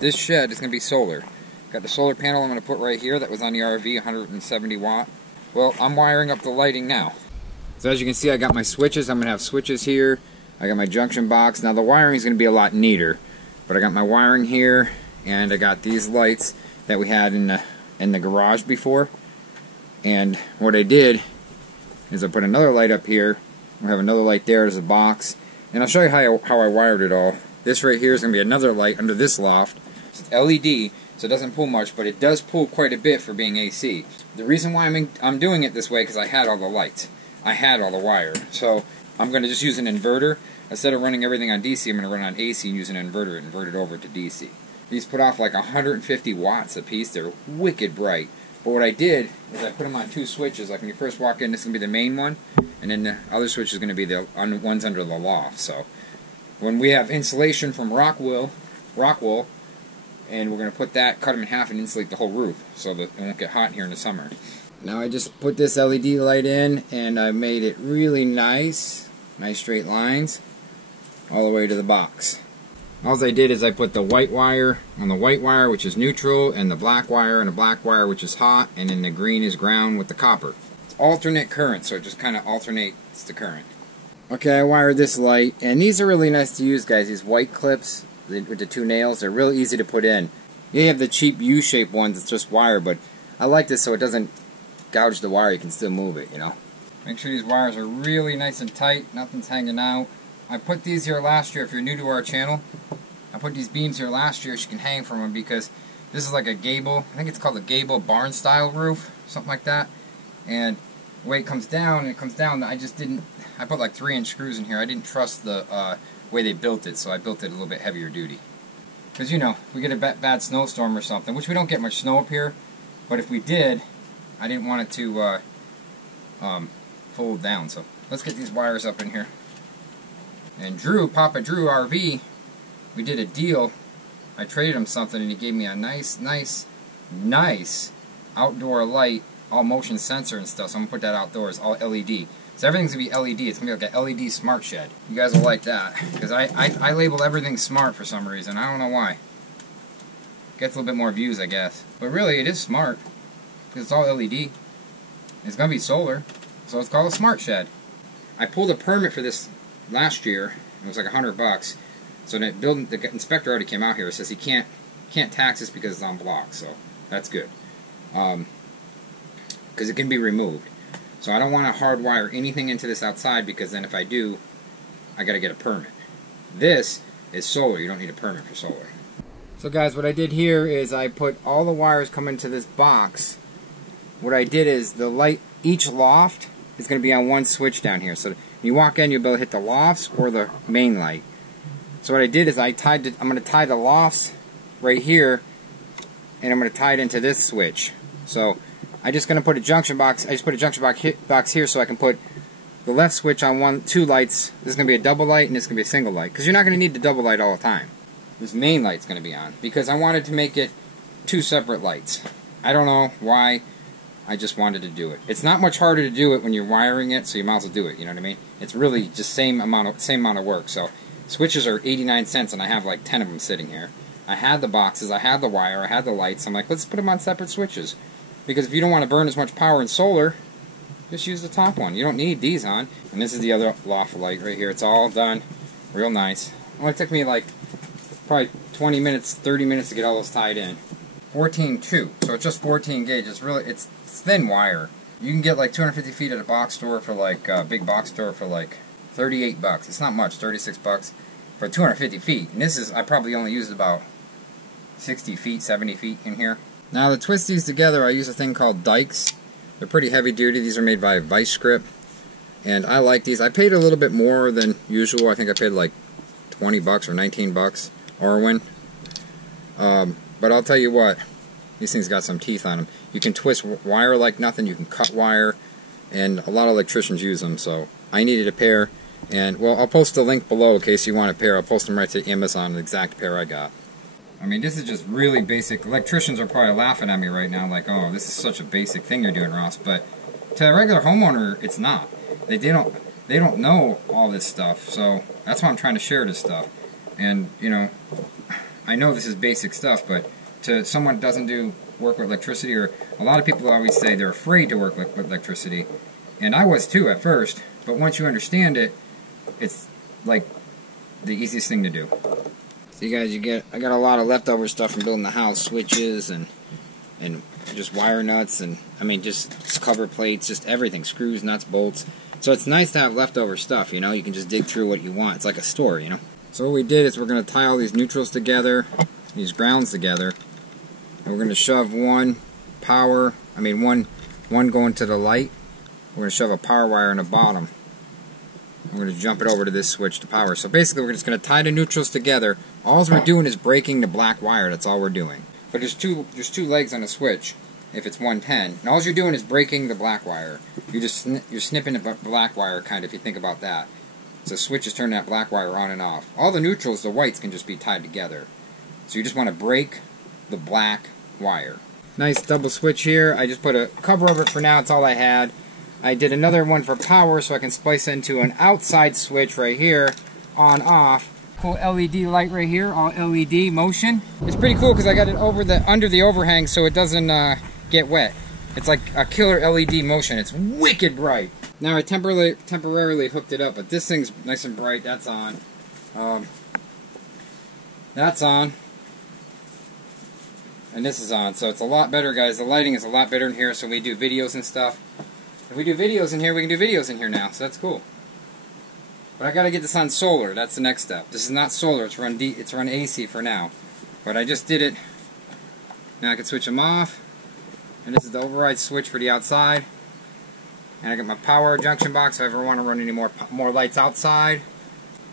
this shed is going to be solar. Got the solar panel I'm going to put right here that was on the RV, 170 watt. Well, I'm wiring up the lighting now. So as you can see, I got my switches. I'm going to have switches here. I got my junction box. Now the wiring is going to be a lot neater, but I got my wiring here, and I got these lights that we had in the garage before. And what I did is I put another light up here. I have another light there as a box, and I'll show you how I wired it all. This right here is going to be another light under this loft. It's LED, so it doesn't pull much, but it does pull quite a bit for being AC. The reason why I'm doing it this way because I had all the lights. I had all the wire. So I'm going to just use an inverter. Instead of running everything on DC, I'm going to run on AC and use an inverter and convert it over to DC. These put off like 150 watts a piece. They're wicked bright. But what I did is I put them on 2 switches. Like when you first walk in, this is going to be the main one, and then the other switch is going to be the ones under the loft. So when we have insulation from rock wool, and we're going to put that, cut them in half and insulate the whole roof so that it won't get hot here in the summer. Now I just put this LED light in, and I made it really nice straight lines all the way to the box. All I did is I put the white wire on the white wire, which is neutral, and the black wire on the black wire, which is hot, and then the green is ground with the copper. It's alternate current, so it just kind of alternates the current. Okay, I wired this light, and these are really nice to use, guys. These white clips with the 2 nails, they're real easy to put in. You have the cheap U-shaped ones that's just wire, but I like this so it doesn't gouge the wire. You can still move it, you know. Make sure these wires are really nice and tight, nothing's hanging out. I put these here last year. If you're new to our channel, I put these beams here last year so you can hang from them, because this is like a gable, I think it's called a gable barn style roof, something like that. And the way it comes down, I put like 3-inch screws in here. I didn't trust the way they built it, so I built it a little bit heavier duty. Because, you know, if we get a bad snowstorm or something, which we don't get much snow up here, but if we did, I didn't want it to fold down. So let's get these wires up in here. And Papa Drew RV, we did a deal. I traded him something, and he gave me a nice outdoor light, all motion sensor and stuff. So I'm gonna put that outdoors, all LED. So everything's gonna be LED. It's gonna be like an LED smart shed. You guys will like that, because I label everything smart for some reason. I don't know why. Gets a little bit more views, I guess. But really, it is smart, because it's all LED. It's gonna be solar, so it's called a smart shed. I pulled a permit for this last year. It was like $100. So the inspector already came out here. It says he can't tax this because it's on block. So that's good, because it can be removed. So I don't want to hardwire anything into this outside, because then if I do, I got to get a permit. This is solar. You don't need a permit for solar. So guys, what I did here is I put all the wires coming into this box. What I did is the light, each loft is going to be on 1 switch down here. So when you walk in, you'll be able to hit the lofts or the main light. So what I did is I'm going to tie the lofts right here, and I'm going to tie it into this switch. So I'm just going to put a junction box. I just put a junction box here so I can put the left switch on 2 lights. This is going to be a double light, and this is going to be a single light, because you're not going to need the double light all the time. This main light's going to be on, because I wanted to make it 2 separate lights. I don't know why. I just wanted to do it. It's not much harder to do it when you're wiring it, so you might as well do it. You know what I mean? It's really just same amount of work. So switches are 89 cents, and I have like 10 of them sitting here. I had the boxes, I had the wire, I had the lights. I'm like, let's put them on separate switches, because if you don't want to burn as much power in solar, just use the top one. You don't need these on. And this is the other loft light right here. It's all done, real nice. It only took me like probably 20 minutes, 30 minutes to get all those tied in. 14.2, so it's just 14 gauge. It's thin wire. You can get like 250 feet at a box store for like big box store for like $38. It's not much, $36 for 250 feet. And this is, I probably only used about 60 feet, 70 feet in here. Now to twist these together, I use a thing called dikes. They're pretty heavy duty. These are made by VISE-GRIP, and I like these. I paid a little bit more than usual. I think I paid like $20 or $19, IRWIN. But I'll tell you what, these things got some teeth on them. You can twist wire like nothing, you can cut wire, and a lot of electricians use them, so I needed a pair. And, well, I'll post a link below in case you want a pair. I'll post them right to Amazon, the exact pair I got. I mean, this is just really basic. Electricians are probably laughing at me right now, like, oh, this is such a basic thing you're doing, Ross. But to a regular homeowner, it's not. They don't know all this stuff, so that's why I'm trying to share this stuff. And, you know, I know this is basic stuff, but to someone who doesn't do work with electricity, or a lot of people always say they're afraid to work with electricity, and I was too at first, but once you understand it, it's like the easiest thing to do. So you guys, I got a lot of leftover stuff from building the house, switches and just wire nuts, and I mean just cover plates, just everything, screws, nuts, bolts. So it's nice to have leftover stuff, you know, you can just dig through what you want. It's like a store, you know. So what we did is we're going to tie all these neutrals together, these grounds together, and we're going to shove one going to the light. We're going to shove a power wire in the bottom. We're going to jump it over to this switch to power. So basically we're just going to tie the neutrals together. All we're doing is breaking the black wire, that's all we're doing. But there's two legs on the switch if it's 110. And all you're doing is breaking the black wire. You're snipping the black wire, kind of, if you think about that. So the switch is turning that black wire on and off. All the neutrals, the whites, can just be tied together. So you just want to break the black wire. Nice double switch here. I just put a cover over it for now. It's all I had. I did another one for power so I can splice into an outside switch right here, on off. Cool LED light right here, all LED motion. It's pretty cool because I got it under the overhang so it doesn't get wet. It's like a killer LED motion. It's wicked bright. Now I temporarily hooked it up, but this thing's nice and bright. That's on. That's on. And this is on. So it's a lot better, guys. The lighting is a lot better in here, so we do videos and stuff. If we do videos in here, we can do videos in here now, so that's cool. But I gotta get this on solar. That's the next step. This is not solar. It's run AC for now. But I just did it. Now I can switch them off. And this is the override switch for the outside. And I got my power junction box if I ever want to run any more lights outside.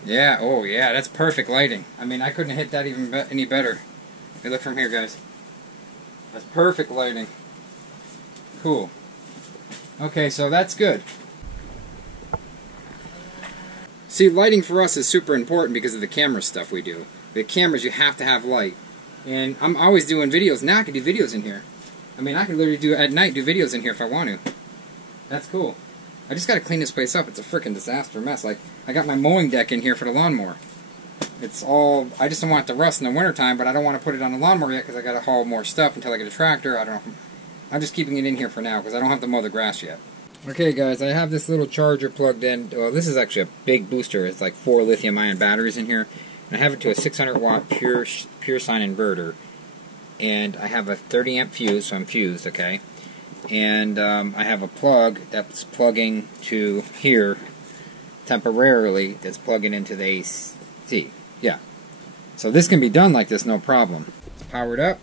Yeah, oh yeah, that's perfect lighting. I mean, I couldn't hit that any better. Hey, look from here, guys. That's perfect lighting. Cool. Okay, so that's good. See, lighting for us is super important because of the camera stuff we do. The cameras, you have to have light. And I'm always doing videos. Now I can do videos in here. I mean, I can literally at night do videos in here if I want to. That's cool. I just got to clean this place up. It's a freaking disaster mess. Like, I got my mowing deck in here for the lawnmower. It's all, I just don't want it to rust in the wintertime, but I don't want to put it on the lawnmower yet because I got to haul more stuff until I get a tractor. I don't know. I'm just keeping it in here for now because I don't have to mow the grass yet. Okay guys, I have this little charger plugged in. Well, this is actually a big booster. It's like 4 lithium-ion batteries in here. And I have it to a 600 watt pure sine inverter. And I have a 30 amp fuse, so I'm fused, okay? And I have a plug that's plugging to here temporarily, that's plugging into the AC. Yeah. So this can be done like this, no problem. It's powered up.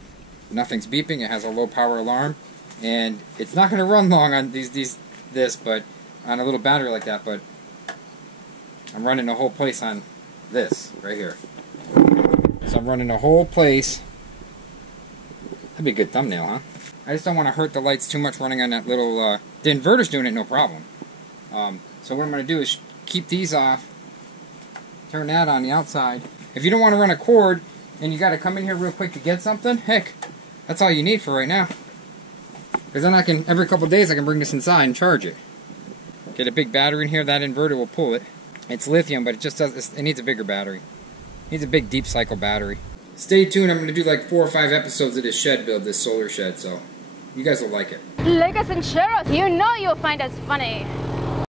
Nothing's beeping. It has a low power alarm. And it's not going to run long on but on a little battery like that, but I'm running the whole place on this right here. So I'm running the whole place. That'd be a good thumbnail, huh? I just don't want to hurt the lights too much running on that little, the inverter's doing it no problem. So what I'm going to do is keep these off, turn that on the outside. If you don't want to run a cord and you got to come in here real quick to get something, heck, that's all you need for right now. Because then I can, every couple of days I can bring this inside and charge it. Get a big battery in here, that inverter will pull it. It's lithium, but it needs a bigger battery. It needs a big deep cycle battery. Stay tuned, I'm going to do like 4 or 5 episodes of this shed build, this solar shed, so you guys will like it. Like us and share us, you know you'll find us funny.